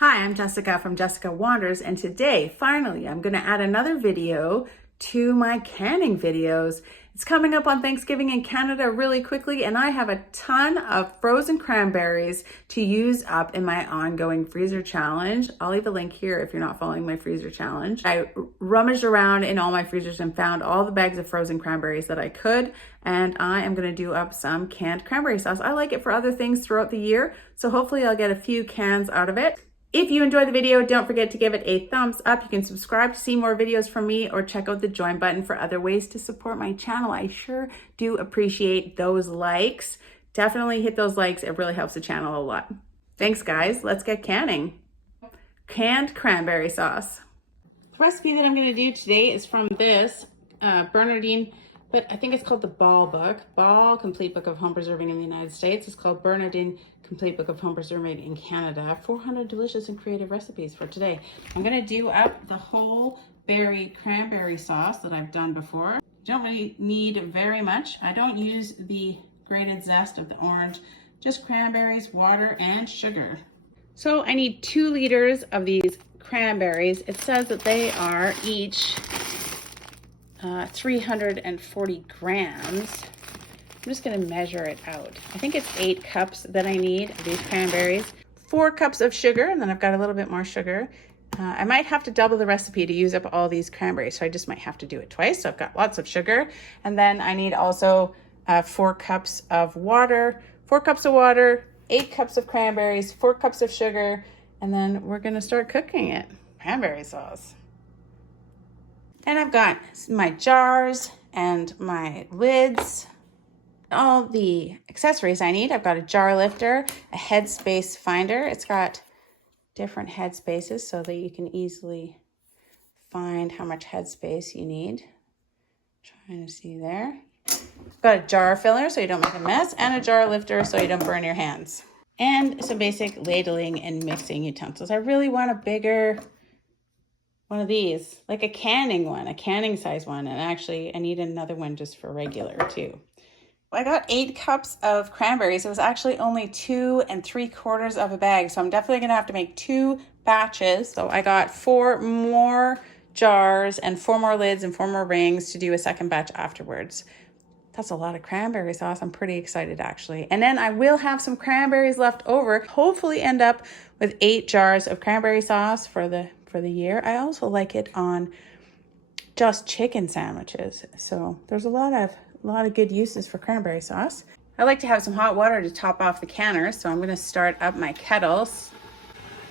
Hi, I'm Jessica from Jessica Wanders, and today, finally, I'm going to add another video to my canning videos. It's coming up on Thanksgiving in Canada really quickly, and I have a ton of frozen cranberries to use up in my ongoing freezer challenge. I'll leave a link here if you're not following my freezer challenge. I rummaged around in all my freezers and found all the bags of frozen cranberries that I could, and I am going to do up some canned cranberry sauce. I like it for other things throughout the year, so hopefully I'll get a few cans out of it. If you enjoyed the video, don't forget to give it a thumbs up. You can subscribe to see more videos from me or check out the join button for other ways to support my channel. I sure do appreciate those likes. Definitely hit those likes. It really helps the channel a lot. Thanks, guys. Let's get canning. Canned cranberry sauce. The recipe that I'm going to do today is from this Bernardine, but I think it's called the Ball Book. Ball Complete Book of Home Preserving in the United States. It's called Bernardine Complete Book of Home Preserving in Canada. 400 delicious and creative recipes for today. I'm going to do up the whole berry cranberry sauce that I've done before. Don't really need very much. I don't use the grated zest of the orange, just cranberries, water, and sugar. So I need 2 liters of these cranberries. It says that they are each 340 grams. I'm just going to measure it out. I think it's 8 cups that I need of these cranberries. 4 cups of sugar, and then I've got a little bit more sugar. I might have to double the recipe to use up all these cranberries, so I just might have to do it twice. So I've got lots of sugar. And then I need also 4 cups of water, 4 cups of water, 8 cups of cranberries, 4 cups of sugar, and then we're going to start cooking it. Cranberry sauce. And I've got my jars and my lids, all the accessories I need. I've got a jar lifter, a headspace finder. It's got different headspaces so that you can easily find how much headspace you need. Trying to see there. I've got a jar filler so you don't make a mess, and a jar lifter so you don't burn your hands. And some basic ladling and mixing utensils. I really want a bigger one of these, like a canning size one. And actually I need another one just for regular too. I got 8 cups of cranberries. It was actually only 2 3/4 of a bag. So I'm definitely gonna have to make 2 batches. So I got 4 more jars and 4 more lids and 4 more rings to do a second batch afterwards. That's a lot of cranberry sauce. I'm pretty excited actually. And then I will have some cranberries left over. Hopefully end up with 8 jars of cranberry sauce for the year. I also like it on just chicken sandwiches. So there's a lot of good uses for cranberry sauce. I like to have some hot water to top off the canner. So I'm going to start up my kettles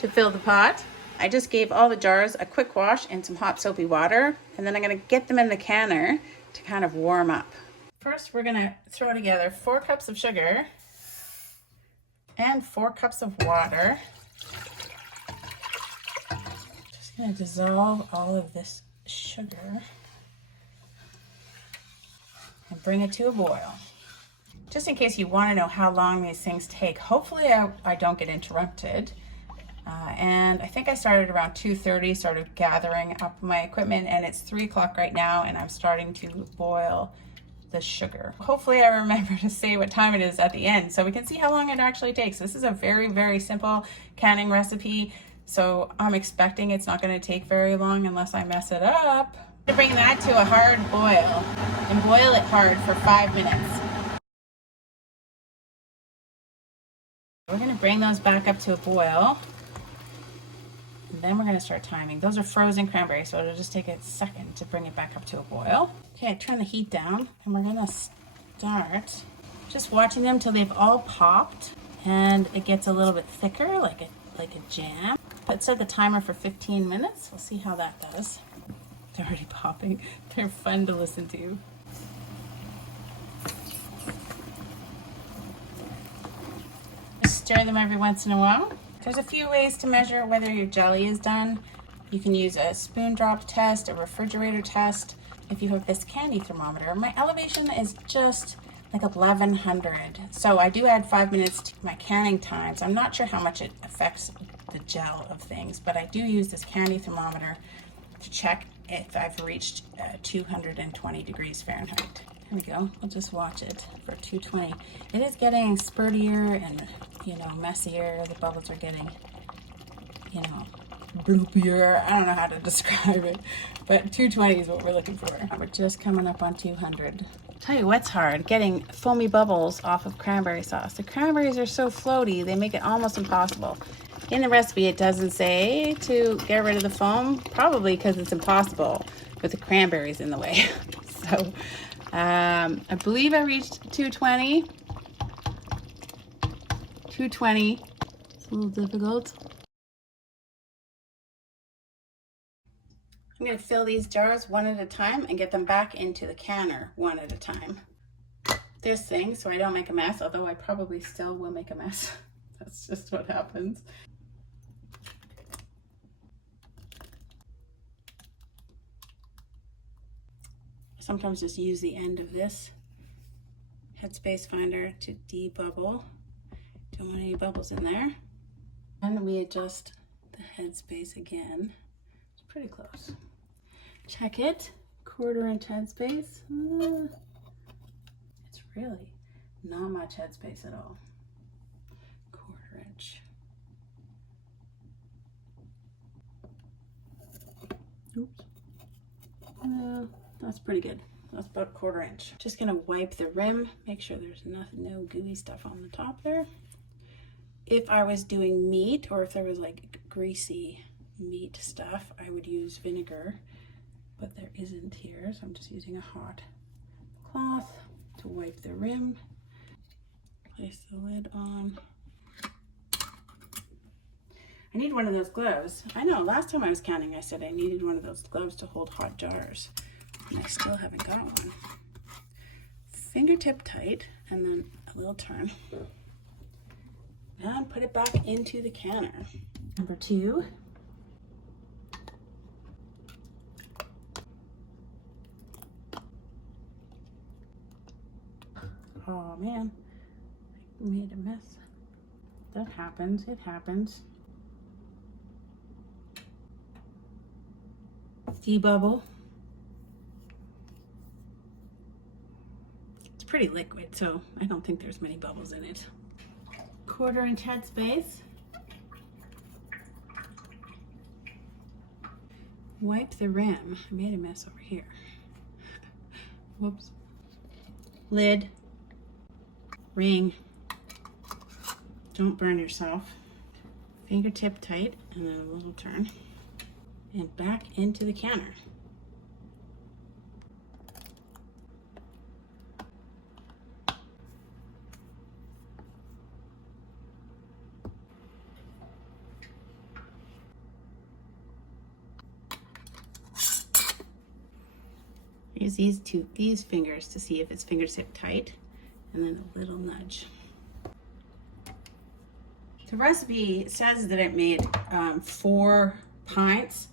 to fill the pot. I just gave all the jars a quick wash in some hot soapy water. And then I'm going to get them in the canner to kind of warm up. First, we're going to throw together 4 cups of sugar and 4 cups of water. Just going to dissolve all of this sugar and bring it to a boil. Just in case you want to know how long these things take, hopefully I don't get interrupted. And I think I started around 2:30, started gathering up my equipment, and it's 3 o'clock right now, and I'm starting to boil the sugar. Hopefully I remember to say what time it is at the end so we can see how long it actually takes. This is a very, very simple canning recipe, so I'm expecting it's not going to take very long unless I mess it up. I'm going to bring that to a hard boil and boil it hard for 5 minutes. We're going to bring those back up to a boil. And then we're going to start timing. Those are frozen cranberries, so it'll just take a second to bring it back up to a boil. Okay, turn the heat down, and we're going to start just watching them till they've all popped and it gets a little bit thicker, like a jam. Let's set the timer for 15 minutes. We'll see how that does. They're already popping. They're fun to listen to. Stir them every once in a while. There's a few ways to measure whether your jelly is done. You can use a spoon drop test, a refrigerator test. If you have this candy thermometer, my elevation is just like 1100. So I do add 5 minutes to my canning times. I'm not sure how much it affects the gel of things, but I do use this candy thermometer to check if I've reached 220 degrees Fahrenheit. Here we go. We'll just watch it for 220. It is getting spurtier and, messier. The bubbles are getting you know, bloopier. I don't know how to describe it, but 220 is what we're looking for. We're just coming up on 200. Tell you what's hard, getting foamy bubbles off of cranberry sauce. The cranberries are so floaty, they make it almost impossible. In the recipe, it doesn't say to get rid of the foam, probably because it's impossible with the cranberries in the way. So I believe I reached 220. 220. It's a little difficult. I'm going to fill these jars one at a time and get them back into the canner one at a time. This thing, so I don't make a mess, although I probably still will make a mess. That's just what happens. Sometimes just use the end of this headspace finder to debubble. Don't want any bubbles in there. And we adjust the headspace again. It's pretty close. Check it. 1/4 inch headspace. It's really not much headspace at all. 1/4 inch. Oops. That's pretty good. That's about 1/4 inch. Just gonna wipe the rim, make sure there's no gooey stuff on the top there. If I was doing meat, or if there was like greasy meat stuff, I would use vinegar, but there isn't here, so I'm just using a hot cloth to wipe the rim. Place the lid on. I need one of those gloves. I know, last time I was counting, I said I needed one of those gloves to hold hot jars, and I still haven't got one. Fingertip tight, and then a little turn. And put it back into the canner. Number 2. Oh man, I made a mess. That happens, it happens. Debubble. It's pretty liquid, so I don't think there's many bubbles in it. 1/4 inch headspace. Wipe the rim. I made a mess over here. Whoops. Lid. Ring. Don't burn yourself. Fingertip tight, and then a little turn. And back into the canner. Use these fingers to see if it's fingertip tight, and then a little nudge. The recipe says that it made 4 pints,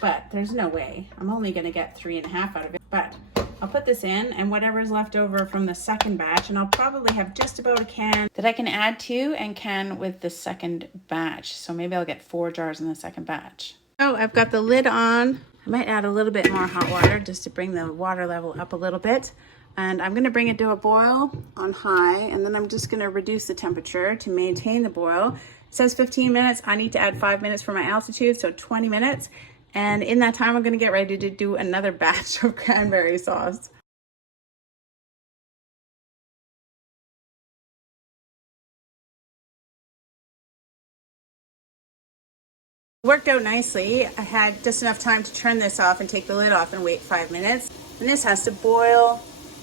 but there's no way. I'm only gonna get 3.5 out of it, but I'll put this in, and whatever's left over from the second batch, and I'll probably have just about a can that I can add to and can with the second batch. So maybe I'll get 4 jars in the second batch. Oh, I've got the lid on. I might add a little bit more hot water just to bring the water level up a little bit. And I'm gonna bring it to a boil on high, and then I'm just gonna reduce the temperature to maintain the boil. It says 15 minutes. I need to add 5 minutes for my altitude, so 20 minutes. And in that time, I'm gonna get ready to do another batch of cranberry sauce. Worked out nicely. I had just enough time to turn this off and take the lid off and wait 5 minutes. And this has to boil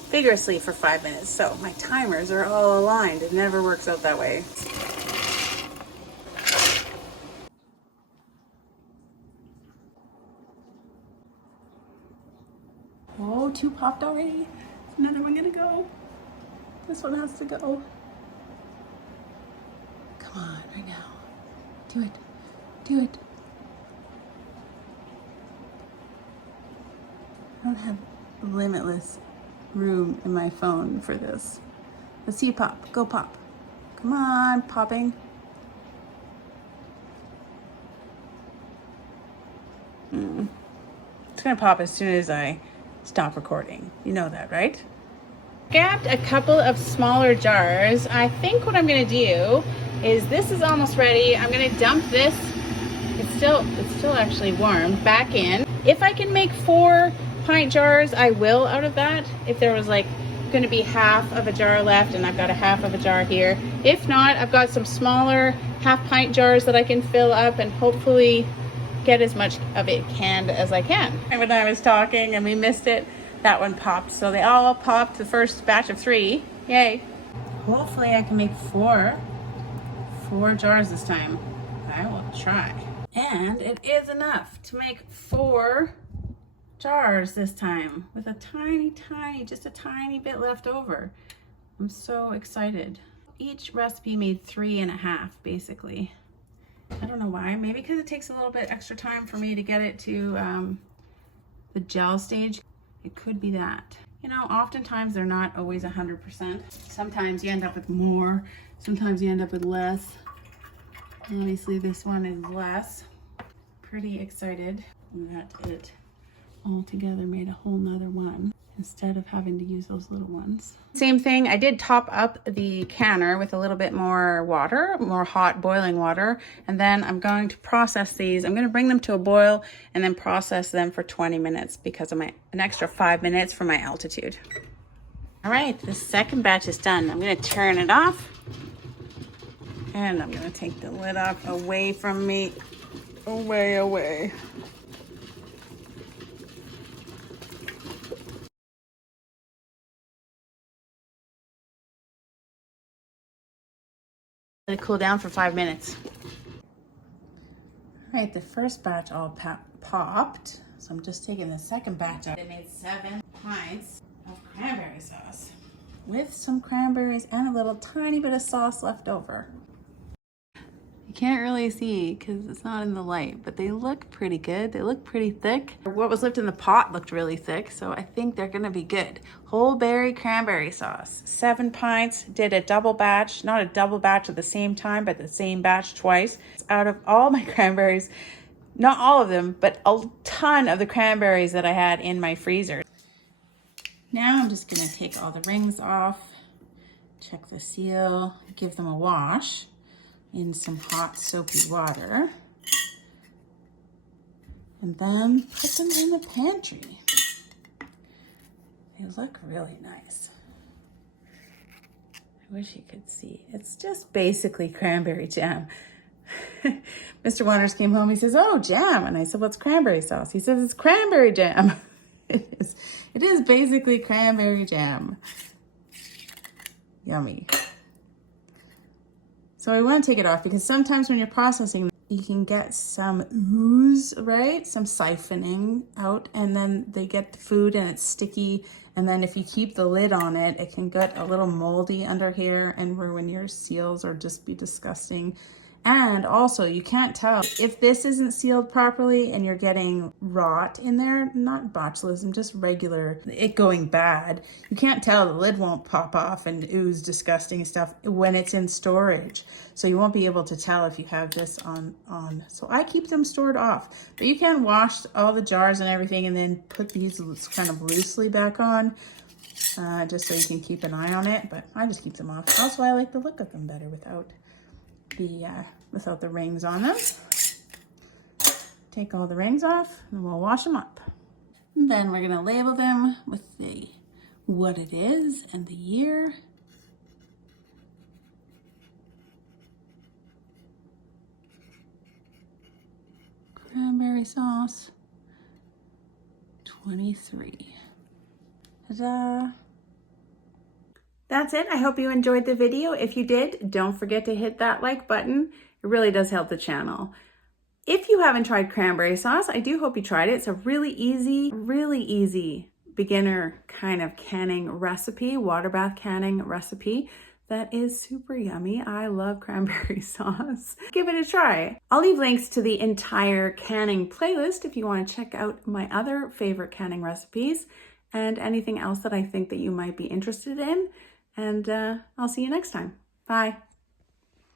vigorously for 5 minutes. So my timers are all aligned. It never works out that way. Oh, 2 popped already. Another one gonna go. This one has to go. Come on, right now. Do it. Do it. I don't have limitless room in my phone for this. Let's see you pop. Go pop. Come on, popping. It's gonna pop as soon as I stop recording. You know that, right? Grabbed a couple of smaller jars. I think what I'm gonna do is, this is almost ready. I'm gonna dump this still actually warm. Back in. If I can make 4 pint jars, I will out of that. If there was like going to be half of a jar left and I've got a half of a jar here. If not, I've got some smaller half pint jars that I can fill up and hopefully get as much of it canned as I can. And when I was talking and we missed it, that one popped. So they all popped, the first batch of 3. Yay. Hopefully I can make 4 jars this time. I will try. And it is enough to make 4 jars this time with a tiny, just a tiny bit left over. I'm so excited. Each recipe made 3.5 basically. I don't know why, maybe because it takes a little bit extra time for me to get it to the gel stage. It could be that. You know, oftentimes they're not always 100%. Sometimes you end up with more, sometimes you end up with less. Obviously this one is less. Pretty excited that it all together made a whole nother one instead of having to use those little ones. Same thing, I did top up the canner with a little bit more water, more hot boiling water, and then I'm going to process these. I'm going to bring them to a boil and then process them for 20 minutes because of an extra 5 minutes for my altitude. All right, the second batch is done. I'm going to turn it off and I'm going to take the lid off away from me, away. Let it cool down for 5 minutes. All right, the first batch all popped. So I'm just taking the second batch out. It made 7 pints of cranberry sauce with some cranberries and a little tiny bit of sauce left over. You can't really see because it's not in the light, but they look pretty good. They look pretty thick. What was left in the pot looked really thick, so I think they're gonna be good. Whole berry cranberry sauce, 7 pints, did a double batch, not a double batch at the same time, but the same batch twice. Out of all my cranberries, not all of them, but a ton of the cranberries that I had in my freezer. Now I'm just gonna take all the rings off, check the seal, give them a wash in some hot soapy water, and then put them in the pantry. They look really nice. I wish you could see. It's just basically cranberry jam. Mr. Waters came home, he says, "Oh, jam." And I said, "What's cranberry sauce?" He says, "It's cranberry jam." It is basically cranberry jam. Yummy. So I want to take it off because sometimes when you're processing, you can get some ooze, right? Some siphoning out, and then they get the food and it's sticky. And then if you keep the lid on it, it can get a little moldy under here and ruin your seals or just be disgusting. And also you can't tell if this isn't sealed properly and you're getting rot in there, not botulism, just regular, it going bad. You can't tell, the lid won't pop off and ooze disgusting stuff when it's in storage. So you won't be able to tell if you have this on. So I keep them stored off, but you can wash all the jars and everything and then put these kind of loosely back on, just so you can keep an eye on it. But I just keep them off. Also, I like the look of them better without the rings on them. Take all the rings off and we'll wash them up. And then we're gonna label them with what it is and the year. Cranberry sauce 23. Ta-da! That's it. I hope you enjoyed the video. If you did, don't forget to hit that like button. It really does help the channel. If you haven't tried cranberry sauce, I do hope you tried it. It's a really easy beginner kind of canning recipe, water bath canning recipe that is super yummy. I love cranberry sauce. Give it a try. I'll leave links to the entire canning playlist if you want to check out my other favorite canning recipes and anything else that I think that you might be interested in. And I'll see you next time. Bye.